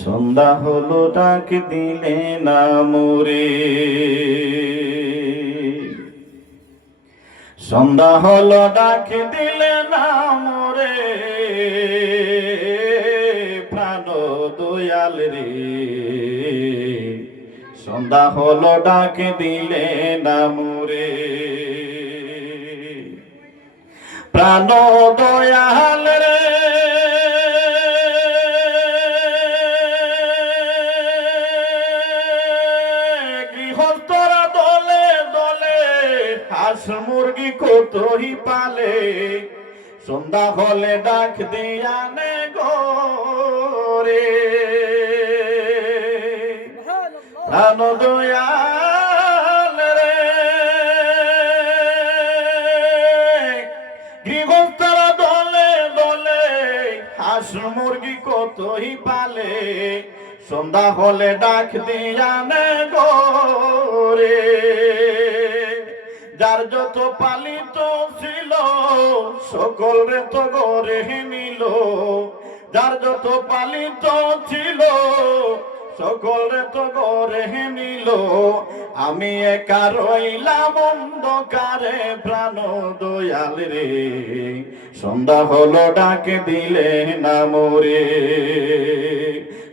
সন্ধ্যা হলো ডাক দিলে না মোরে, সন্ধ্যা হলো ডাক দিলে না মোরে, প্রাণ দয়াল রে। সন্ধ্যা হলো ডাক দিলে না মোরে, প্রাণ দয়াল রে। গৃহস্থরা দলে দলে হাঁস মুরগি কতই পালে, সন্ধ্যা হলে ডাক দিয়ানে গোরে, প্রাণ দয়াল রে। গৃহস্থরা দলে দলে হাঁস মুরগি কতই পালে, সন্ধ্যা হলে ডাক দিয়ানে গোরে। যার যত পালিত ছিল সকল রে তো গরে নিল, যার যত পালিত ছিল সকল রে তো গরে নিল। আমি একা রইলাম অন্ধকারে, প্রাণ দয়াল রে। সন্ধ্যা হলো ডাক দিলে না মোরে,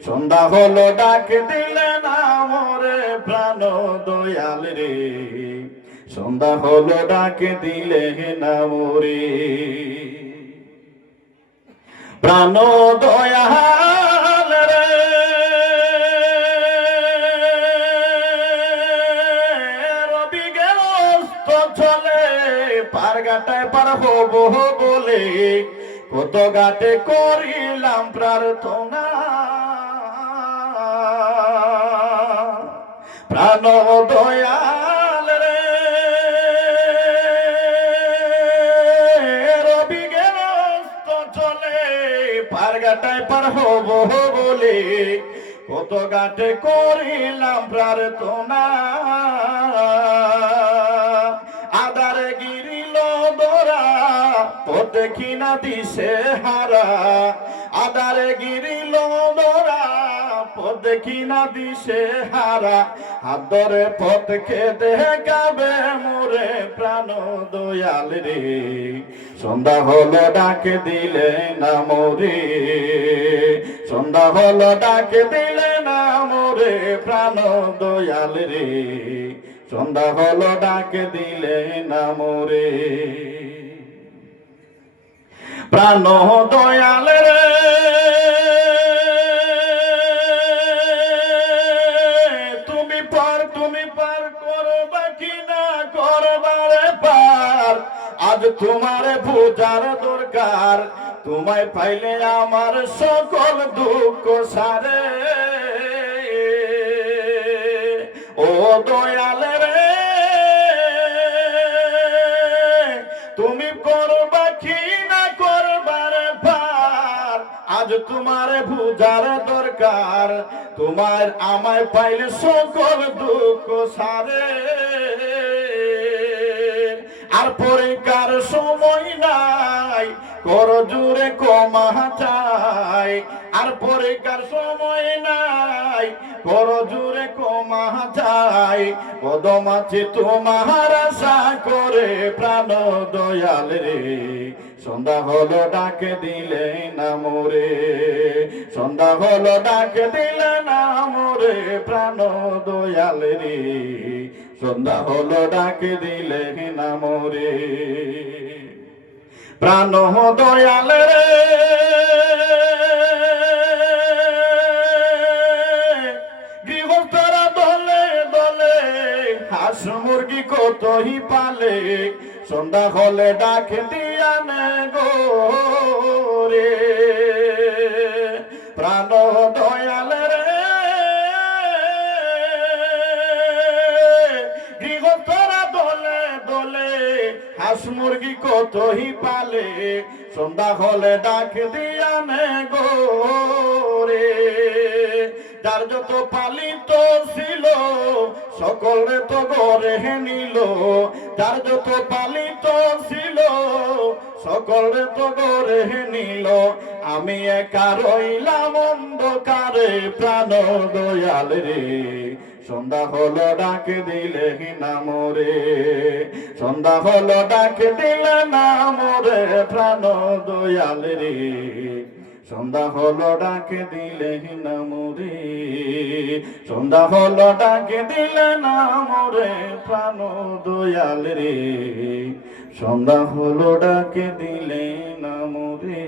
সন্ধ্যা হলো ডাক দিলে না মোরে, প্রাণ দয়াল রে। সন্ধ্যা হলো ডাক দিলে না মোরে, প্রাণ দয়াল রে। রবি গেরস্ত চলে পার ঘাটায় পার হব বলে, কত ঘাটে করিলাম প্রার্থনা, প্রাণ দয়াল রে। রবি গেরস্ত চলে পার ঘাটায় পার হব বলে, কত ঘাটে করিলাম প্রার্থনা। আদারে গিরিল দোরা পথ কিনা দিশে হারা, আদারে গিরিল দোরা পথ কিনা দিশে হারা। হাত ধরে পথ খেতে গাবে মোরে, প্রাণ দয়াল রে। সন্ধ্যা হলো ডাক দিলে না মোরে, সন্ধ্যা হলো ডাক দিলে না মোরে, প্রাণ দয়াল রে। সন্ধ্যা হলো ডাক দিলে না মোরে, প্রাণ দয়াল রে। তুমি পার করবা কি না করবারে পার, আজ তোমারে বুঝার দরকার। তোমায় পাইলে আমার সকল দুঃখ সারে, ও দয়াল রে। তুমি করবা কি না করবার পার, আজ তোমারে বুঝার দরকার। তোমার আমায় পাইলে সকল দুঃখ সারে, আর পরীক্ষার সময় নাই কর জুড়ে ক্ষমা চাই, আর পরীক্ষার সময় নাই কর জুড়ে ক্ষমা চাই। কদম আছে তোমার আশা করে, প্রাণ দয়াল রে। সন্ধ্যা হলো ডাক দিলে না মোরে, সন্ধ্যা হলো ডাক দিলে না মোরে, প্রাণ দয়াল রে। সন্ধ্যা হলো ডাক দিলে না মোরে, প্রাণ দয়াল রে। গৃহস্থরা দলে দলে হাঁস মুরগি কতই পালে, সন্ধ্যা হলে ডাক দিয়ানে গোরে, প্রাণ দয়াল রে। গৃহস্থরা দলে দলে হাঁস মুরগি কতই পালে, সন্ধ্যা হলে ডাক দিয়ানে গোরে। যার যত পালিত ছিল সকলে তো গড়ে নিল, যার যত পালিত ছিল সকলে তো গড়ে নিল, আমি একা রইলাম অন্ধকারে প্রাণ দয়াল রে, সন্ধ্যা হলো ডাকে দিলে নাম রে, সন্ধ্যা হলো ডাকে দিলে নাম রে প্রাণ দয়াল রে, সন্ধ্যা হলো ডাকে দিলে নাম রে, সন্ধ্যা হলো ডাকে দিলে নাম রে প্রাণ দয়াল রে, সন্ধ্যা হলো ডাকে দিলে নাম রে।